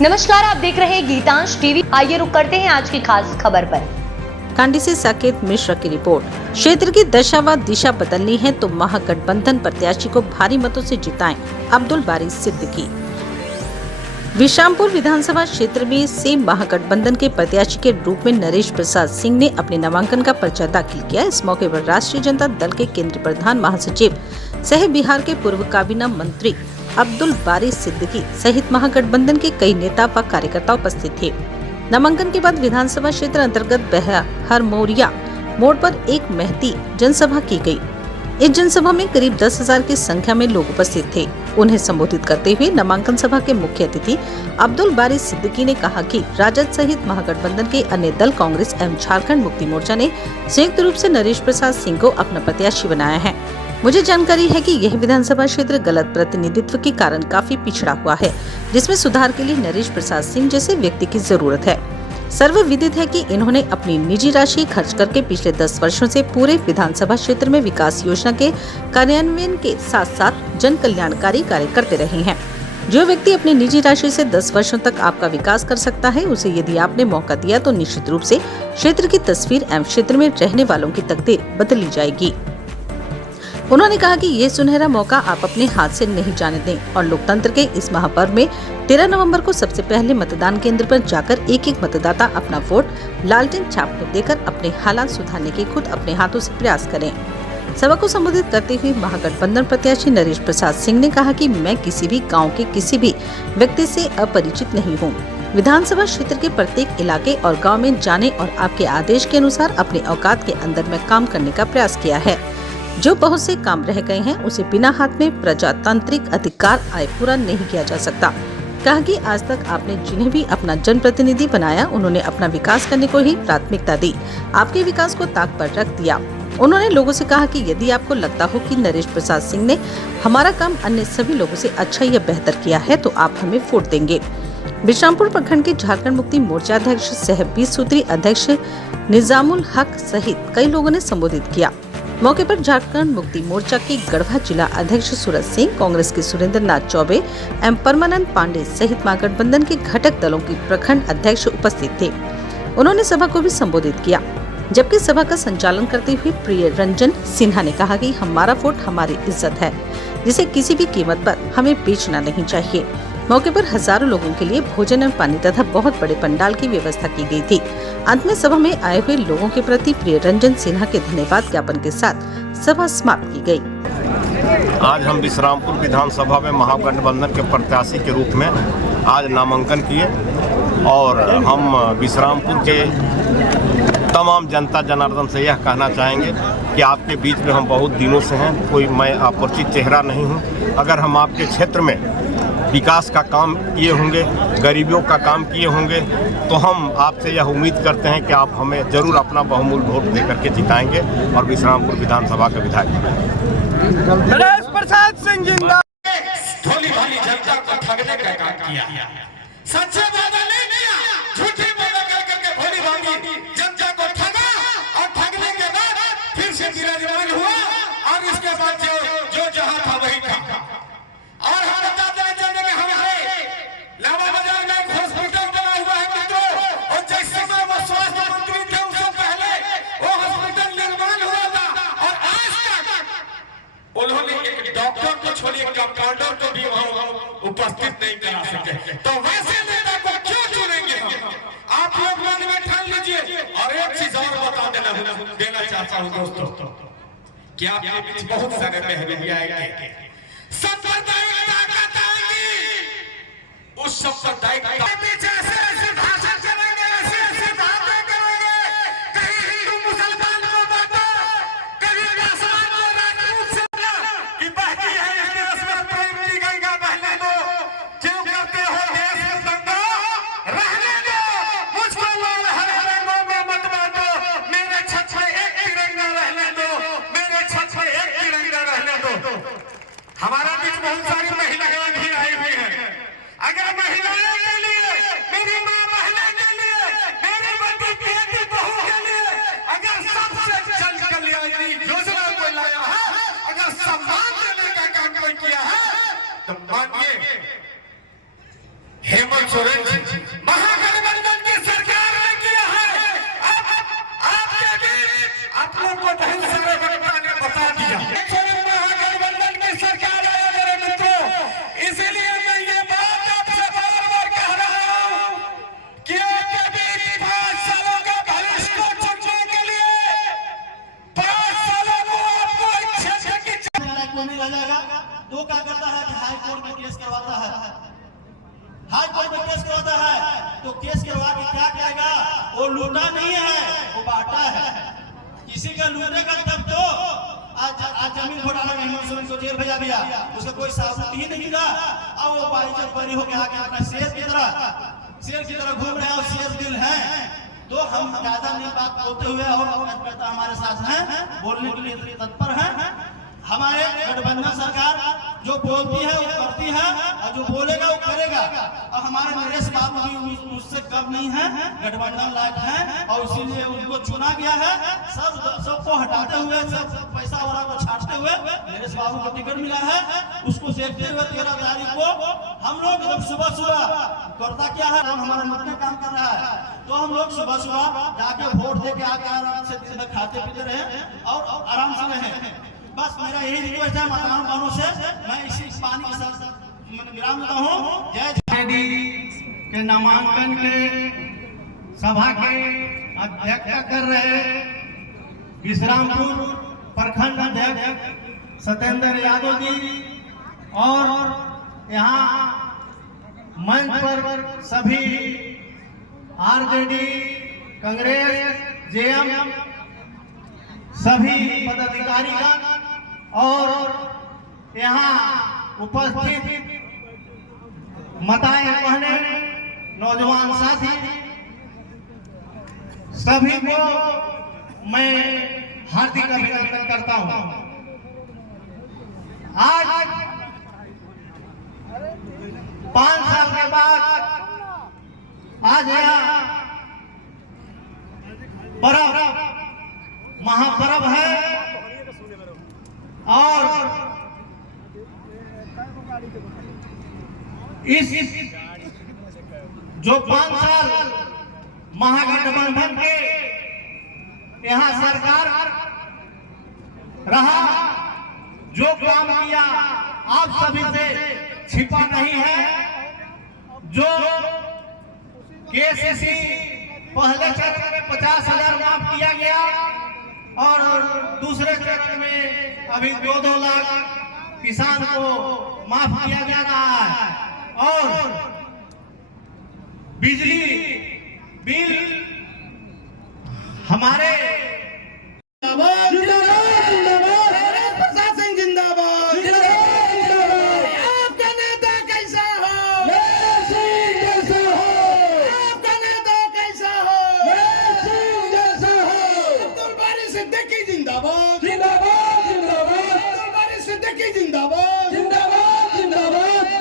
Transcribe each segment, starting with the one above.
नमस्कार, आप देख रहे हैं गीतांश टीवी। आइए रुक करते हैं आज की खास खबर पर। कांडी से साकेत मिश्रा की रिपोर्ट। क्षेत्र की दशा व दिशा बदलनी है तो महागठबंधन प्रत्याशी को भारी मतों से जिताएं। अब्दुल बारी सिद्दीकी। विश्रामपुर विधानसभा क्षेत्र में से महागठबंधन के प्रत्याशी के रूप में नरेश प्रसाद सिंह ने अपने नामांकन का पर्चा दाखिल किया। इस मौके पर राष्ट्रीय जनता दल के केंद्रीय प्रधान महासचिव सह बिहार के पूर्व काबीना मंत्री अब्दुल बारी सिद्दीकी सहित महागठबंधन के कई नेता व कार्यकर्ता उपस्थित थे। नामांकन के बाद विधानसभा क्षेत्र अंतर्गत हरमोरिया मोड़ पर एक महती जनसभा की गई। इस जनसभा में करीब 10,000 की संख्या में लोग उपस्थित थे। उन्हें संबोधित करते हुए नामांकन सभा के मुख्य अतिथि अब्दुल बारी सिद्दीकी ने कहा कि राजद सहित महागठबंधन के अन्य दल कांग्रेस एवं झारखंड मुक्ति मोर्चा ने संयुक्त रूप से नरेश प्रसाद सिंह को अपना प्रत्याशी बनाया है। मुझे जानकारी है कि यह विधानसभा क्षेत्र गलत प्रतिनिधित्व के कारण काफी पिछड़ा हुआ है, जिसमें सुधार के लिए नरेश प्रसाद सिंह जैसे व्यक्ति की जरूरत है। सर्वविदित है कि इन्होंने अपनी निजी राशि खर्च करके पिछले 10 वर्षों से पूरे विधानसभा क्षेत्र में विकास योजना के कार्यान्वयन के साथ साथ जन कल्याणकारी कार्य करते रहे हैं। जो व्यक्ति अपनी निजी राशि से 10 वर्षों तक आपका विकास कर सकता है, उसे यदि आपने मौका दिया तो निश्चित रूप से क्षेत्र की तस्वीर एवं क्षेत्र में रहने वालों की तकदीर बदली जाएगी। उन्होंने कहा कि ये सुनहरा मौका आप अपने हाथ से नहीं जाने दें और लोकतंत्र के इस महापर्व में 13 नवंबर को सबसे पहले मतदान केंद्र पर जाकर एक एक मतदाता अपना वोट लालटेन छाप में देकर अपने हालात सुधारने के खुद अपने हाथों से प्रयास करें। सभा को संबोधित करते हुए महागठबंधन प्रत्याशी नरेश प्रसाद सिंह ने कहा कि मैं किसी भी गाँव के किसी भी व्यक्ति से अपरिचित नहीं हूँ। विधानसभा क्षेत्र के प्रत्येक इलाके और गाँव में जाने और आपके आदेश के अनुसार अपने औकात के अंदर में काम करने का प्रयास किया है। जो बहुत से काम रह गए हैं उसे बिना हाथ में प्रजातांत्रिक अधिकार आए पूरा नहीं किया जा सकता। कहा कि आज तक आपने जिन्हें भी अपना जनप्रतिनिधि बनाया उन्होंने अपना विकास करने को ही प्राथमिकता दी, आपके विकास को ताक पर रख दिया। उन्होंने लोगों से कहा कि यदि आपको लगता हो कि नरेश प्रसाद सिंह ने हमारा काम अन्य सभी लोगों से अच्छा या बेहतर किया है तो आप हमें वोट देंगे। विश्रामपुर प्रखंड के झारखंड मुक्ति मोर्चा अध्यक्ष सह 20 सूत्री अध्यक्ष निजामुल हक सहित कई लोगों ने संबोधित किया। मौके पर झारखंड मुक्ति मोर्चा के गढ़वा जिला अध्यक्ष सूरज सिंह, कांग्रेस के सुरेंद्र नाथ चौबे एवं परमानंद पांडे सहित महागठबंधन के घटक दलों के प्रखंड अध्यक्ष उपस्थित थे। उन्होंने सभा को भी संबोधित किया, जबकि सभा का संचालन करते हुए प्रिय रंजन सिन्हा ने कहा कि हमारा वोट हमारी इज्जत है, जिसे किसी भी कीमत पर हमें बेचना नहीं चाहिए। मौके पर हजारों लोगों के लिए भोजन एवं पानी तथा बहुत बड़े पंडाल की व्यवस्था की गई थी। अंत में सभा में आए हुए लोगों के प्रति प्रिय रंजन सिन्हा के धन्यवाद ज्ञापन के साथ सभा समाप्त की गई। आज हम विश्रामपुर विधानसभा में महागठबंधन के प्रत्याशी के रूप में आज नामांकन किए और हम विश्रामपुर के तमाम जनता जनार्दन से यह कहना चाहेंगे कि आपके बीच में हम बहुत दिनों से हैं, कोई मैं अपरिचित चेहरा नहीं हूं। अगर हम आपके क्षेत्र में विकास का काम किए होंगे, गरीबियों का काम किए होंगे, तो हम आपसे यह उम्मीद करते हैं कि आप हमें जरूर अपना बहुमूल्य वोट देकर के जिताएंगे और विश्रामपुर विधानसभा का विधायक बनाएंगे। नरेश प्रसाद सिंह जिंदाबाद। भोली भाली जनता को ठगने का काम किया, सच्चे वादा नहीं किया, झूठी वादा करके भोली भाली जनता को ठगा और ठगने के बाद फिर से विराजमान हुआ और इसके बाद जो जहां था वही था। और हम बताते हैं कि हमारे लावा बाजार में एक हॉस्पिटल बना हुआ है मित्रों, और जिस समय वो स्वास्थ्य मंत्री थे उससे पहले वो हॉस्पिटल निर्माण हुआ था और आज तक उन्होंने एक डॉक्टर को छोड़िए कंपाउंडर को भी वहां उपस्थित नहीं करा सके। तो वैसे नेता को क्यों चुनेंगे हम? आप लोग मन में ठान लीजिए। और एक चीज और बता देना चाहता हूं दोस्तों कि आपके बीच बहुत सारे महबूबिया आएंगे, सांप्रदायिक ताकत आएगी, उस सांप्रदायिक पीछे ऐसे भाषण करेंगे, ऐसे बातें करेंगे, कहीं हिंदू मुसलमान को बांटो, कहीं आसमान और राजपूत से कि बहती है इस देश में प्रेम की गंगा, बहने दो। क्यों करते हो देश में दंगा? रहने दो, मुझको लाल हरे रंगों में मत बांटो, मेरे छत में एक तिरंगा रहने दो, मेरे छत में एक तिरंगा रहने दो। हमारा बीच बहुत सारी महिलाएं भी आई हुई हैं। अगर महिलाओं के लिए, मेरी माँ बहनों के लिए, मेरी बेटी बहू के लिए अगर सबसे जन कल्याण योजना कोई लाया है, अगर सम्मान देने का काम कोई किया है, तो मानिए हेमंत सोरेन जी, महागठबंधन की सरकार ने किया है। आपके बीच आप लोग को बहुत सारे वक्ता ने बता दिया महागठबंधन की सरकार आया मेरे मित्रों। इसीलिए मैं ये बात आपसे बार-बार कह रहा हूँ कि आपके बीच 5 सालों का भविष्य को चुनने के लिए 5 सालों को आपको इच्छा की को नहीं लगेगा। तो क्या करता है कि हाई कोर्ट में केस करवाता है, हाई कोर्ट में केस करवाता है। तो केस करवा के क्या करेगा? वो लूटा नहीं है, वो बांटा है। किसी का लूटेगा तब तो आज जमीन घोटाला में हेमंत सोरेन को जेल भेजा दिया, उसका कोई साबुत ही नहीं मिला। अब वो बाईचक बरी होकर आके अपना शेर की तरह घूम रहे हैं और शेर दिल है। तो हम ज्यादा नहीं बात बोलते हुए और हमारे साथ हैं, बोलने के लिए तत्पर हैं। हमारे गठबंधन सरकार जो बोलती है वो करती है और जो बोलेगा वो करेगा। और हमारे नरेश बाबू जी उससे कम नहीं है, गठबंधन लायक है और इसीलिए उनको चुना गया है। सबको हटाते हुए, सब पैसा वाला को छाटते हुए नरेश बाबू को टिकट मिला है। उसको देखते हुए 13 तारीख को हम लोग जब सुबह करता क्या है, हमारा मित्र काम कर रहा है, तो हम लोग सुबह जाके वोट दे के आके आराम से खाते पीते रहे और आराम से रहे। बस मेरा यही रिक्वेस्ट है मतदान वालों से। मैं इसी पानी के साथ विराम देता हूँ। जय के नामांकन के सभा के अध्यक्ष कर रहे विश्रामपुर प्रखंड अध्यक्ष सत्येंद्र यादव जी और यहाँ मंच पर सभी आरजेडी, कांग्रेस, जेएम सभी पदाधिकारीगण और यहाँ उपस्थित माताएं, बहनें, नौजवान साथी सभी को मैं हार्दिक अभिनंदन करता हूँ। आज 5 साल के बाद आज यहाँ पर्व महापर्व है और इस जो 5 साल महागठबंधन के यहाँ सरकार रहा, जो काम किया आप सभी से छिपा नहीं है। जो केसीसी पहले चरण में 50,000 माफ किया गया और दूसरे चरण में अभी 2-2 लाख किसान को माफ किया जा रहा है और बिजली बिल हमारे प्रशासन जिंदाबाद। आपका नेता कैसा हो? आपका नेता कैसा हो? अब्दुल बारी सिद्दीकी जिंदाबाद, अब्दुल बारी सिद्दीकी जिंदाबाद,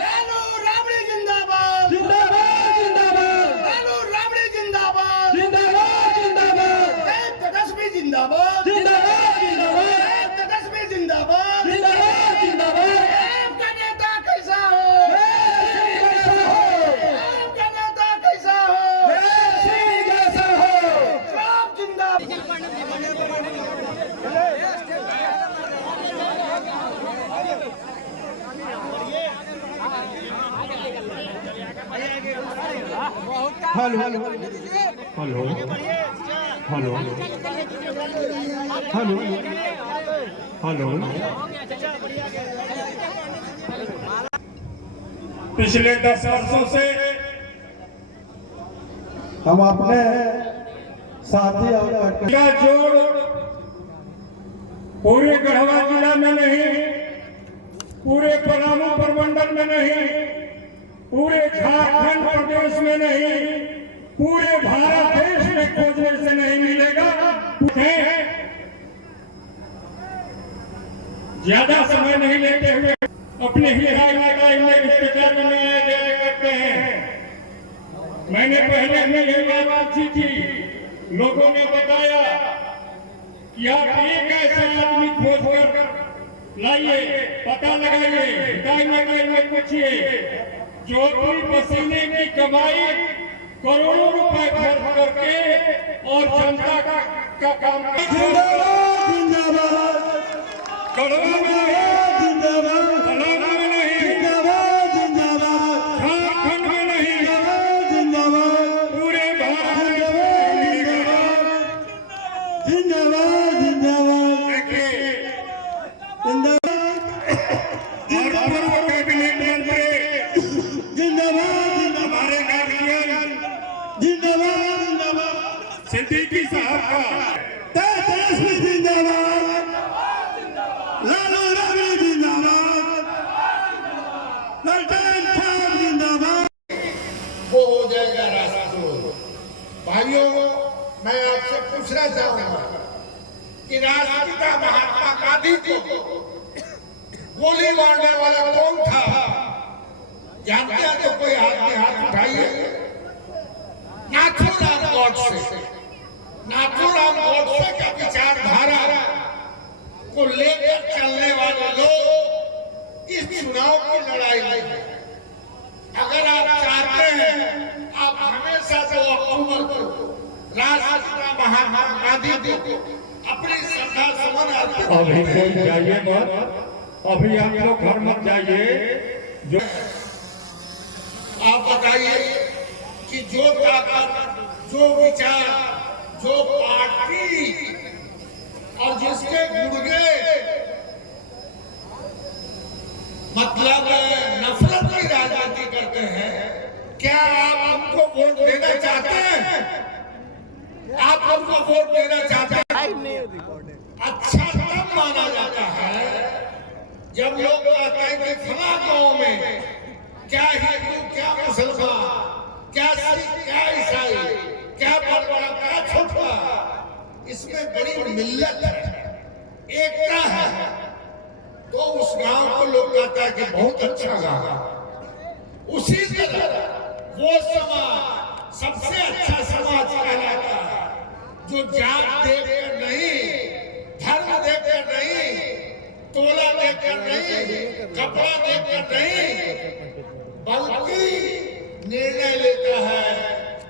लालू राबड़ी जिंदाबाद, लालू राबड़ी जिंदाबाद, तेजस्वी जिंदाबाद, तेजस्वी जिंदाबाद। आपका नेता कैसा हो? आपका नेता कैसा हो? सब जिंदाबाद। Hello hello hello hello hello hello. पिछले 10 वर्षों से हम अपने साथी और का जोड़ पूरे गढ़वा जिला में नहीं, पूरे पलामू प्रमंडल में नहीं, पूरे झारखंड प्रदेश में नहीं, पूरे भारत देश में खोजने से नहीं मिलेगा। ज्यादा समय नहीं लेते हुए अपने ही हाईलाइट में स्टेचर बनाया जाया करते हैं। मैंने पहले भी ये बात की थी, लोगों ने बताया कि आप एक ऐसा आदमी खोज कर लाइए, पता लगाइए, पूछिए जो अपनी पसीने की कमाई करोड़ों रुपए खर्च करके और जनता का काम कड़वा में नहीं, फलाना में नहीं, झारखंड में नहीं, पूरे भारत में और पूर्व कैबिनेट मंत्री हमारे गार्जियन सिद्दीकी साहब का वो हो जाएगा राष्ट्र। भाइयों, मैं आपसे पूछना चाहूंगा कि राष्ट्रपिता महात्मा गांधी को गोली मारने वाला कौन था? जानते हैं तो कोई हाथ में हाथ उठाइए। नाथूराम गॉडसे। नाथूराम गॉडसे का विचारधारा को लेकर चलने वाले लोग इस चुनाव की लड़ाई में, अगर आप चाहते हैं, आप हमेशा 2 अक्टूबर को राष्ट्रपिता महात्मा गांधी को अपनी श्रद्धा सुमन अर्पित अभी कोई जाइए मत, अभी आप लोग घर मत जाइए। जो आप बताइए कि जो ताकत, जो विचार, जो पार्टी और जिसके गुर्गे मतलब नफरत की राजनीति करते हैं, क्या आप उनको वोट देना चाहते हैं? आप उनको वोट देना चाहते हैं? अच्छा तब माना जाता है जब लोग कहते हैं कि फला गांव में क्या हिंदू, क्या मुसलमान, क्या सिख, क्या ईसाई, क्या बड़ा, क्या छोटा, इसमें बड़ी मिल्लत है, एकता है, तो उस गांव को लोग कहता है कि बहुत अच्छा गांव। उसी तरह वो समाज सबसे अच्छा समाज कहलाता है जो जात देखकर नहीं, धर्म देखकर नहीं, तोला देखकर नहीं, कपड़ा देखकर नहीं, बल्कि निर्णय लेता है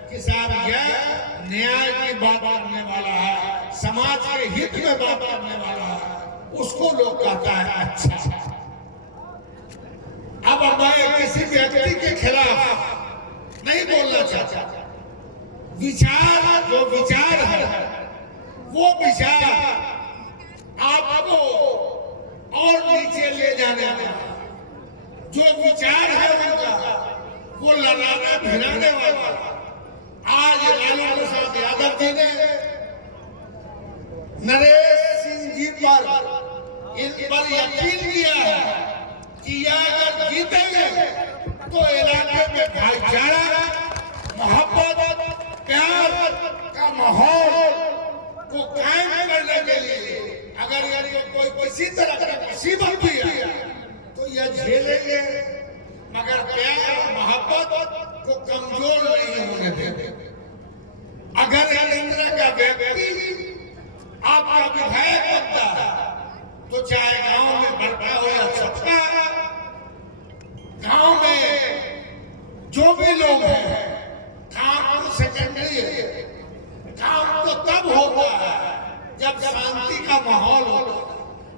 कि साहब यह न्याय की बात करने वाला है, समाज के हित में बात करने वाला है, उसको लोग कहता है अच्छा। अब मैं किसी व्यक्ति के खिलाफ नहीं बोलना चाहता। विचार जो विचार है, वो विचार आपको और नीचे ले जाने वाला, जो विचार है उनका वो लड़ाने भिड़ाने वाला। आज लालू प्रसाद यादव जी ने नरेश सिंह जी पर इन पर यकीन किया है कि यह अगर जीतेंगे तो इलाके में भाईचारा, मोहब्बत, प्यार का माहौल को कायम करने के लिए अगर इनको कोई किसी तरह का मुसीबत भी है तो यह झेलेंगे, मगर प्यार और मोहब्बत को कमजोर नहीं होने देंगे। अगर इस तरह का व्यक्ति आपका विधायक बनता है तो चाहे गांव में बड़का हो या छोटा, गांव में जो भी लोग हैं, काम तो सेकेंडरी है, काम तो तब होता है जब शांति का माहौल होता है,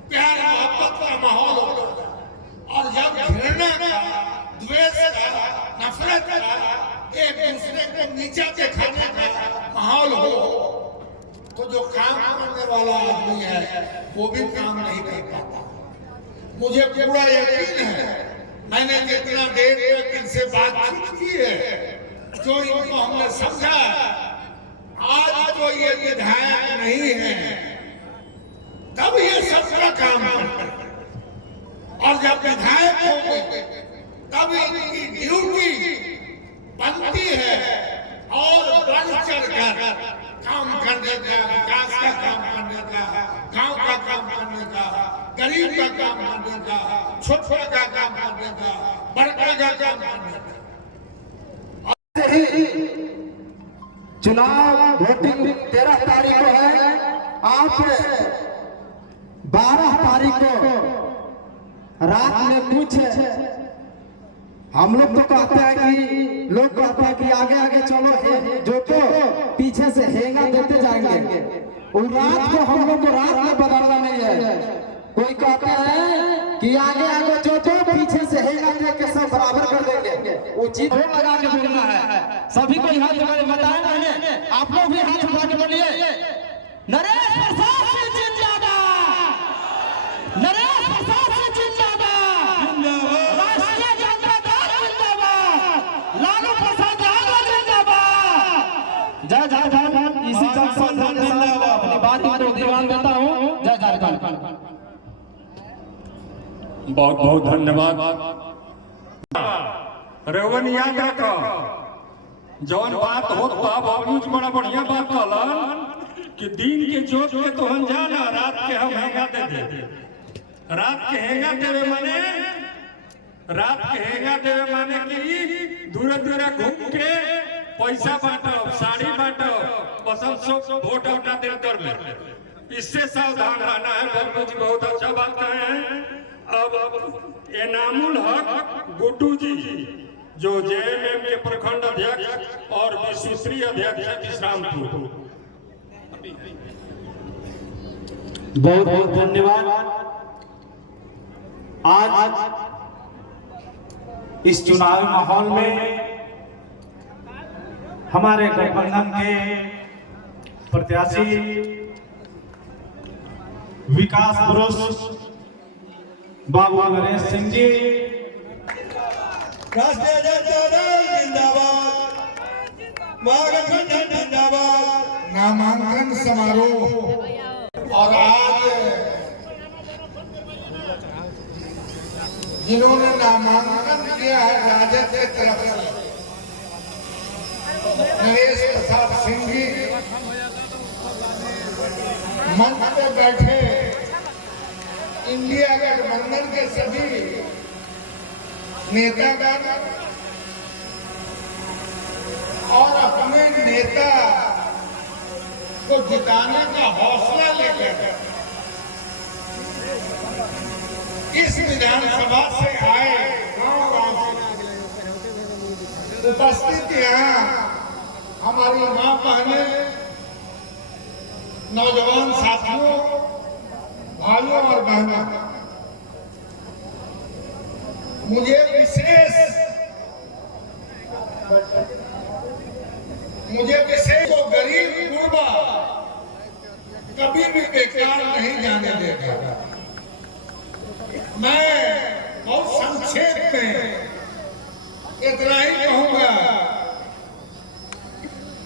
प्यार मोहब्बत का माहौल होता है, और जब घृणा का, द्वेष का, नफरत का, एक दूसरे को नीचा दिखाने का माहौल हो, तो जो काम करने वाला आदमी है वो भी काम नहीं कर पाता। मुझे पूरा यकीन है, मैंने जितना देर तक इनसे बातचीत की है, जो इनको हमने समझा, आज तो ये विधायक नहीं है, तब ये सबका काम करते हैं, और जब विधायक होंगे तब इनकी ड्यूटी बनती है और बढ़ चढ़कर काम करने का, विकास का काम करने का, गांव का काम करने का, गरीब का काम करने का, छोटे का काम करने का, बड़का का काम करने का। चुनाव वोटिंग 13 तारीख को है। आप 12 तारीख को रात में कुछ हम लोग तो कहते हैं कि लोग कहते हैं कि आगे आगे चलो जो तो पीछे से हेंगा देते जाएंगे। वो रात को हम लोग को रात में बदलना नहीं है। कोई कहते हैं कि आगे आगे जो तो पीछे से हेंगा दे के सब बराबर कर देंगे। उचित लगा के बोलना है। सभी को हाथ उठा के बताया मैंने, आप लोग भी हाथ उठा के बोलिए नरेश प्रसाद सिंह जिंदाबाद, नरेश प्रसाद सिंह जिंदाबाद, राष्ट्रीय जनता दल जिंदाबाद, लालू प्रसाद यादव जिंदाबाद। जय झारखंड। इसी जनसंघ जिंदाबाद। अपनी बात को दीवान देता हूँ। जय झारखंड। बहुत बहुत धन्यवाद। रेवन याद रखो, जौन बात होत बा बाबूज बड़ा बढ़िया बात कहलन कि दिन के जोत के तो हम जाना, रात के हम हेंगा दे दे। रात के हेंगा देवे माने, रात के हेंगा देवे माने कि दूरे दूरे घूम के पैसा बांटो, साड़ी बांटो, पसंद सब वोट अपना दिल कर ले। इससे सावधान रहना है। बाबू जी बहुत अच्छा बात कहे हैं। अब एनामुल हक गुड्डू जी जो जेएमएम के प्रखंड अध्यक्ष और विश्वस्तरीय अध्यक्ष है विश्रामपुर। बहुत बहुत धन्यवाद। आज इस चुनावी माहौल में हमारे गठबंधन के प्रत्याशी विकास पुरुष बाबू नरेश सिंह जी, राष्ट्रीय जनता दल जिंदाबाद, महागठबंधन जिंदाबाद। नामांकन समारोह और आज जिन्होंने नामांकन किया है राजद की तरफ से, नरेश प्रसाद सिंह जी मंच पे बैठे इंडिया गठबंधन के सभी नेतागण और अपने नेता को जिताने का हौसला लेकर इस विधानसभा से आए गांव से उपस्थित यहाँ हमारी मां बहनें, नौजवान साथियों, भाइयों और बहनों, मुझे विशेष को गरीब गुरबा कभी भी बेकार नहीं जाने देगा। मैं बहुत संक्षेप में इतना ही कहूंगा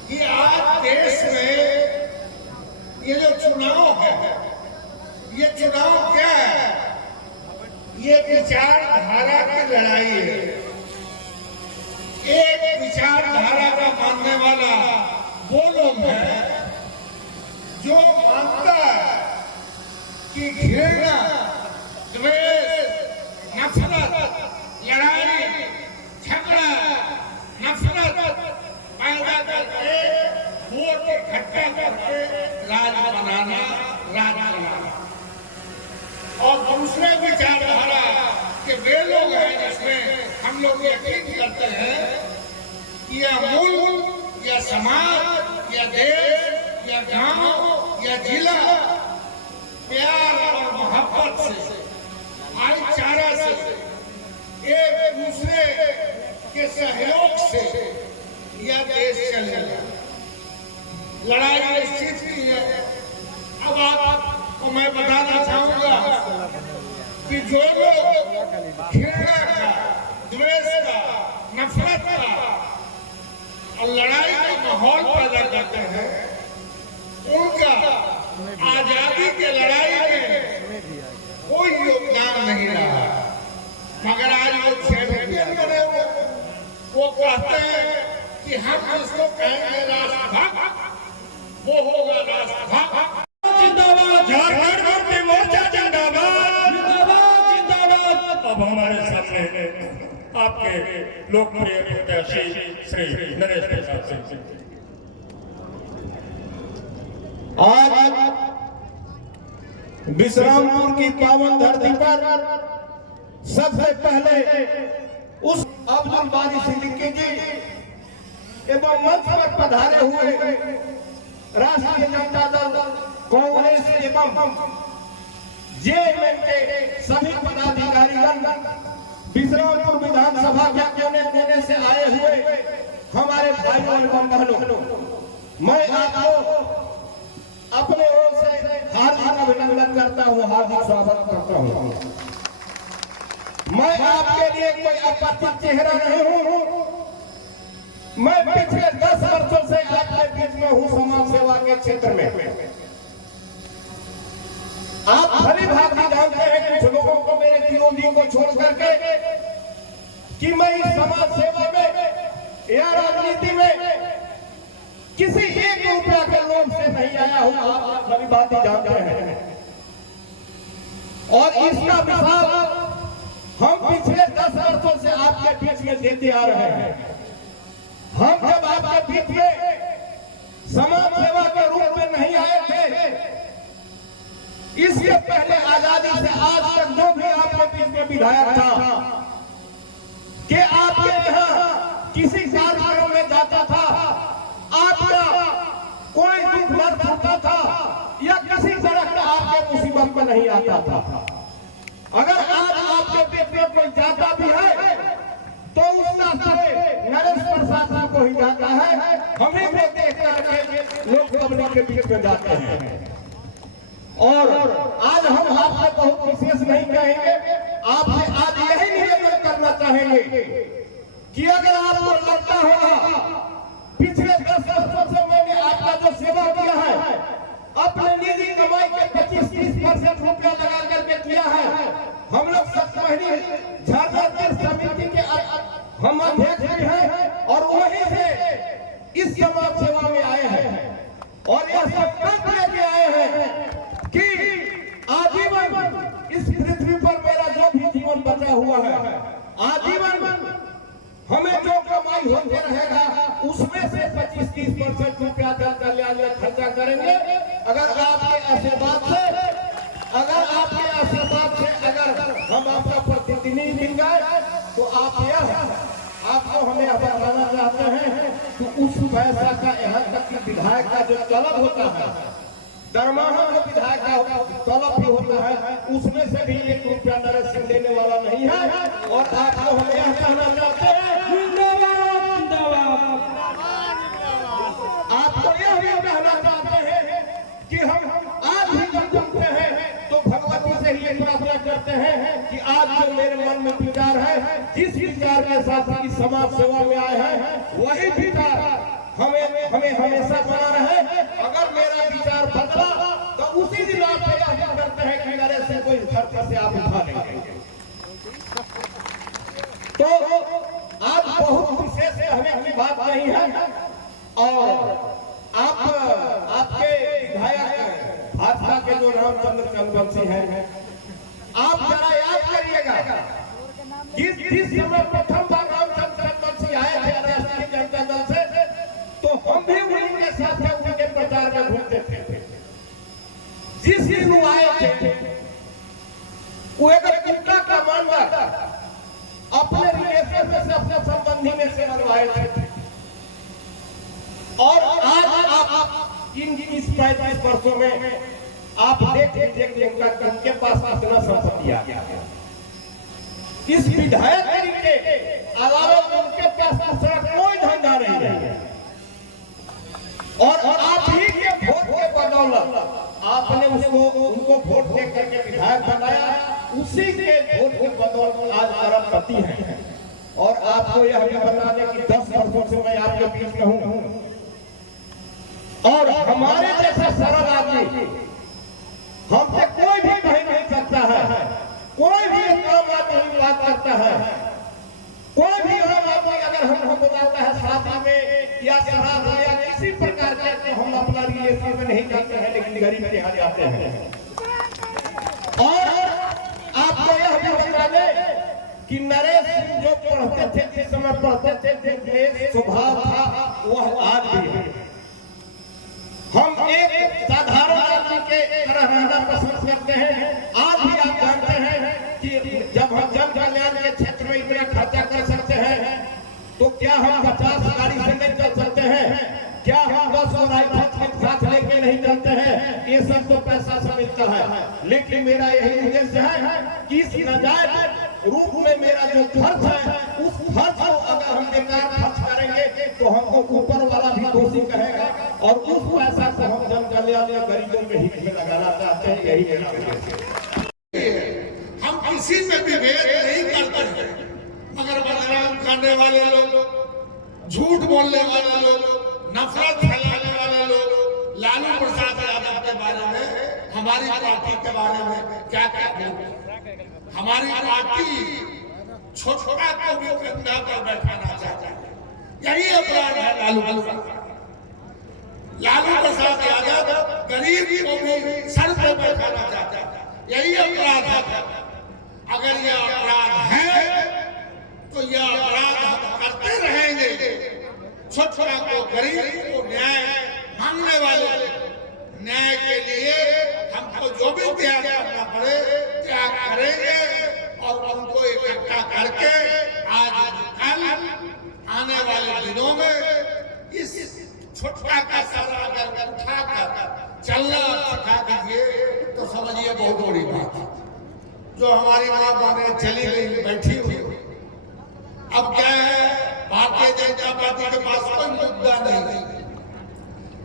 कि आज देश में ये जो चुनाव है, ये चुनाव क्या है? ये विचारधारा की लड़ाई है। एक विचारधारा का मानने वाला वो लोग हैं जो मानता है कि घृणा, द्वेष, नफरत, लड़ाई, झगड़ा, नफरत पैदा करके वोट इकट्ठा करके राज बनाना, राज चलाना। और दूसरे विचारधारा के वे लोग हैं जिसमें हम लोग यकीन करते हैं कि यह मुल्क या समाज या देश या गांव या जिला प्यार और मोहब्बत से, भाईचारा से, एक दूसरे के सहयोग से यह देश चलेगा। लड़ाई निश्चित की है। अब आपको मैं बताना चाहूंगा कि जो लोग घृणा का, द्वेष का, नफरत का और लड़ाई का माहौल पैदा करते हैं, उनका आजादी के लड़ाई में कोई योगदान नहीं रहा। मगर आज वो चैंपियन बने हुए, वो कहते हैं कि हम इसको कहेंगे राष्ट्रभक्त, वो होगा राष्ट्रभक्त। जिंदाबाद, झारखंड मुक्ति मोर्चा जिंदाबाद, जिंदाबाद, जिंदाबाद। अब हमारे सामने आपके लोकप्रिय प्रत्याशी श्री नरेश प्रसाद सिंह। आज विश्रामपुर की पावन धरती पर सबसे पहले उस अब्दुल बारी सिद्दीकी जी एवं मंच पर पधारे हुए राष्ट्रीय जनता दल कांग्रेस एवं जेएमएम के सभी पदाधिकारीगण, विश्रामपुर विधानसभा के कोने कोने से आए हुए हमारे भाइयों एवं बहनों, मैं आपको अपने ओर से हार्दिक अभिनंदन करता हूँ, हार्दिक स्वागत करता हूँ। मैं आपके लिए कोई आपत्तिजनक चेहरा नहीं हूँ। मैं पिछले 10 वर्षों से आपके बीच में हूँ समाज सेवा के क्षेत्र में। आप भली भांति जानते हैं कुछ लोगों को, मेरे विरोधी को छोड़ करके, कि मैं इस समाज सेवा में या राजनीति में किसी एक रुपया के लोभ से नहीं आया हूं। आप भली भांति जानते हैं और इसका मिसाल हम पिछले 10 वर्षों से आपके बीच में देते आ रहे हैं। हम जब आपके बीच में समाज सेवा के रूप में नहीं आए थे, इसके पहले आजादी से आज तक जो भी आपके बीच में विधायक था कि आपके यहाँ किसी कार्यक्रम में जाता था, आपका कोई दुख दर्द होता था या किसी तरह का आपके मुसीबत में नहीं आता था। अगर आज आपके बीच में कोई जाता भी है तो उसका श्रेय नरेश प्रसाद जी को ही जाता है। हमें भी देख करके लोग पब्लिक के बीच में जाते हैं। और आज हम आपसे बहुत विशेष नहीं कहेंगे, आपसे आज यही निवेदन करना चाहेंगे कि अगर आपको लगता होगा पिछले 10 वर्षों से मैंने आपका जो सेवा किया है, अपने निजी कमाई के 25-30% रुपया लगा करके किया है। हम लोग सप्ताहिनी झारखंड तीर्थ समिति के हम अध्यक्ष भी हैं और वहीं से इस समाज सेवा में आए हैं और यह संकल्प लेके आए हैं कि आजीवन इस पृथ्वी पर मेरा जो भी जीवन बचा हुआ है, आजीवन हमें जो कमाई होते रहेगा उसमें से 25-30% रुपया दल कल्याण में खर्चा करेंगे। अगर आपके आशीर्वाद से अगर हम आपका प्रतिनिधि मिल गए तो आपको हमें बताना चाहते हैं कि उस पैसा का यहाँ तक कि विधायक का जो तलब होता है, दरमाहा जो विधायक का तलब भी होता है, उसमें से भी 1 रुपया नरेश सिंह देने वाला नहीं है। और आपको हम यह कहना चाहते हैं, आपको यह भी कहना चाहते हैं कि हम आज भी जब जमते हैं तो भगवती से ही प्रार्थना करते हैं कि आज जो मेरे मन में विचार है, जिस विचार के साथ इस समाज सेवा में आए हैं, वही विचार हमें हमेशा बना रहे। अगर मेरा विचार बदला तो उसी दिन आप प्रयास करते हैं कि मेरे से कोई खर्च से आप उठा लेंगे। तो आज बहुत विशेष हमें बात नहीं है। और आपके विधायक भाजपा के जो रामचंद्र चंद्रवंशी हैं, आप जरा याद करिएगा जिस समय प्रथम बार रामचंद्र चंद्रवंशी आए थे राष्ट्रीय जनता दल से, तो हम भी उनके साथ उनके प्रचार में घूमते थे। जिस दिन वो आए थे वो एक कुत्ता का मामला अपने रिलेशन में से अपने संबंधी में से मनवाए थे। और आज आप इन 35 वर्षों में आप देख लीजिए उनके पास कितना संपत्ति आ गया। इस विधायक के अलावा उनके पास दूसरा कोई धंधा नहीं है। और आप ही के वोट के बदौलत आपने उनको वोट दे करके विधायक बनाया, उसी के वोट के बदौलत आज अरबपति हैं। और आपको यह भी बता दें कि 10 वर्षों से मैं आपके बीच में हूँ और हमारे जैसा सरल आदमी हमसे कोई भी कहीं नहीं सकता है, कोई भी आम आदमी बात करता है, कोई भी आम आदमी अगर हमको बताता है शादी में या शराब में या किसी प्रकार के, तो हम अपना रिलेशन में नहीं जाते हैं, लेकिन गरीब के यहाँ जाते हैं। और आपको यह भी बता दें कि नरेश सिंह जो पढ़ते थे, जिस समय पढ़ते थे, जो स्वभाव था वह आज भी है। हम एक साधारण आदमी के तरह रहना पसंद करते हैं। आज भी आप जानते हैं कि जब हम जन कल्याण के क्षेत्र में इतना खर्चा कर सकते हैं क्या हम 50 गाड़ी से नहीं चल सकते हैं? क्या हम 10 राइफल के साथ लेके नहीं चलते हैं? ये सब तो पैसा से मिलता है, लेकिन मेरा यही उद्देश्य है कि इस नाजायज रूप में मेरा जो खर्च है, उस खर्च को अगर हम बेकार खर्च करेंगे तो हमको ऊपर वाला भी दोषी कहेगा, और उस पैसा को हम जन कल्याण या गरीबों के हित में लगाना चाहते हैं। यही मेरा उद्देश्य है। हम किसी में विभेद नहीं करते हैं, मगर बदनाम करने वाले लोग, झूठ बोलने वाले लोग, नफरत फैलाने वाले लोग, लालू प्रसाद यादव के बारे में, हमारी पार्टी के बारे में क्या कहते हैं? हमारी पार्टी छोटा को भी कंधा पर बैठाना चाहता है। यही अपराध है लालू प्रसाद यादव गरीब को भी सर पर बैठाना चाहता है। यही अपराध है। अगर यह अपराध है तो यह अपराध हम करते रहेंगे। छोटा को, गरीब को, न्याय मांगने वाले, न्याय के लिए हमको जो भी त्याग करना पड़े त्याग करेंगे, और उनको इकट्ठा करके आज कल आने वाले दिनों में इस छोटा का सर अगर उठाकर चलना सिखा दीजिए तो समझिए बहुत बड़ी बात है। जो हमारी माँ बहनें चली गई, बैठी हुई, अब क्या है, भारतीय जनता पार्टी के पास कोई मुद्दा नहीं।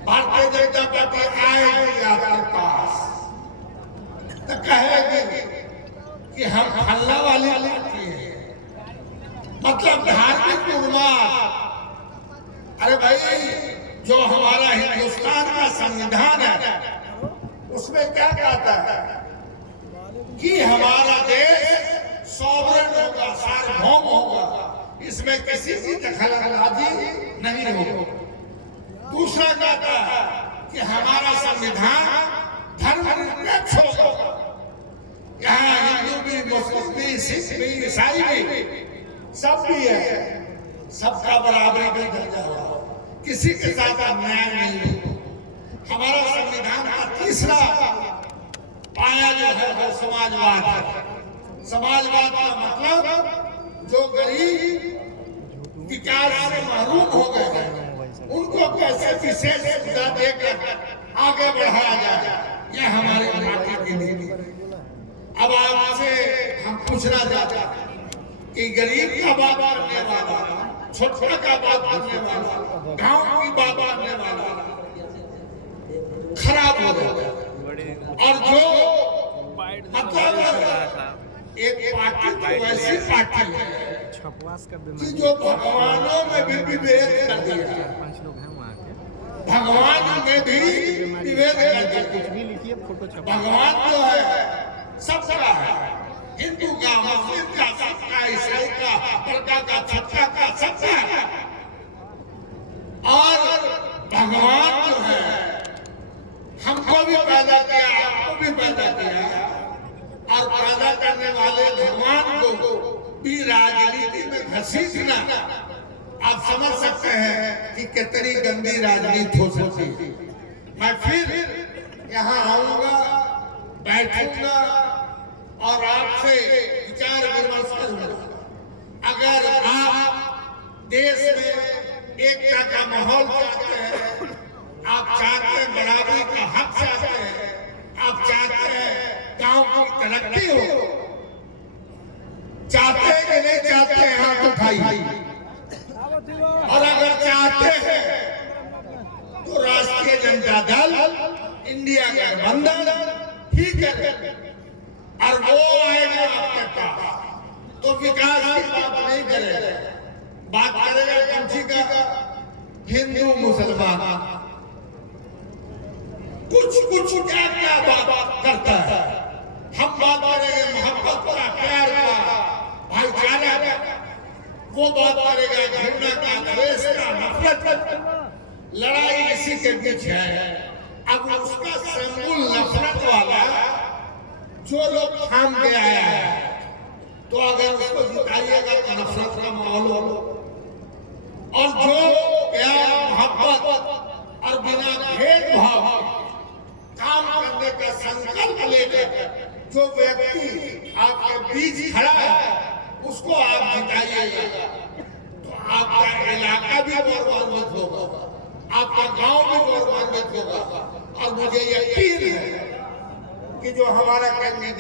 भारतीय जनता पार्टी आएगी आपके पास तो कहेगी कि हम फल्ला वाली पार्टी है, मतलब धार्मिक उन्माद। अरे भाई, जो हमारा हिंदुस्तान का संविधान है उसमें क्या कहता है कि हमारा देश सॉवरेन होगा, सार्वभौम होगा, इसमें किसी की दखलंदाजी नहीं होगी। दूसरा कहता है कि हमारा संविधान धर्मनिरपेक्ष होगा, यहाँ हिंदू भी, मुस्लिम भी, सिख भी, ईसाई भी, सब भी है, सबका बराबरी का दर्जा होगा, किसी के साथ अन्याय नहीं होगा। हमारा संविधान का तीसरा पाया जो है वो समाजवाद है। समाजवाद का मतलब जो गरीब विकास से महरूम हो गए हैं उनको कैसे विशेष सुविधा देकर आगे बढ़ाया जाए, यह हमारी पार्टी की नीति है। अब आपसे हम पूछना चाहते हैं कि गरीब का बात करने वाला, छोटा का बात करने वाला, गांव की बात करने वाला खराब हो गया, और जो मतलब एक पार्टी तो वैसी पार्टी है कि जो भगवानों में भी विभेद कर दिया, भगवान में भी विभेद कर दिया। भगवान जो है सबका है, हिंदू का, मुस्लिम का, सबका, ईसाई का, बड़का का, छोटा का, सबका है। और भगवान जो है हमको भी पैदा किया, आपको भी पैदा किया, और पैदा करने वाले भगवान को भी राजनीति में घसीटना, आप समझ सकते हैं कि कितनी गंदी राजनीति हो सकती है। मैं फिर यहाँ आऊंगा, बैठूंगा और आपसे विचार विमर्श करूंगा। अगर आप देश में एकता का माहौल चाहते हैं, आप चाहते हैं बराबरी का हक चाहते हैं, आप चाहते हैं गांव की तरक्की हो, चाहते हैं कि नहीं चाहते हैं, हाथ उठाइए। और अगर चाहते हैं तो राष्ट्रीय जनता दल, इंडिया गठबंधन ही करे, और वो आएगा आपके पास तो विकास की बात नहीं करेगा, बात करेगा किसी का, हिंदू मुसलमान, कुछ क्या क्या बात करता है। हम बात करेंगे मोहब्बत का, प्यार का, भाईचारा का, वो बात करेगा घृणा का, द्वेष का, नफरत का। लड़ाई इसी के बीच है। अब उसका संकुल नफरत वाला जो लोग थाम के आया है, तो अगर उसको जिताइएगा तो नफरत का माहौल हो, और जो प्यार, मोहब्बत और बिना भेदभाव काम करने का संकल्प लेकर जो व्यक्ति आपके बीच खड़ा है उसको आप जिताइएगा तो आपका जिला गौरवान्वित होगा, आपका गांव भी गौरवान्वित होगा। और मुझे यकीन है कि जो हमारा कैंडिडेट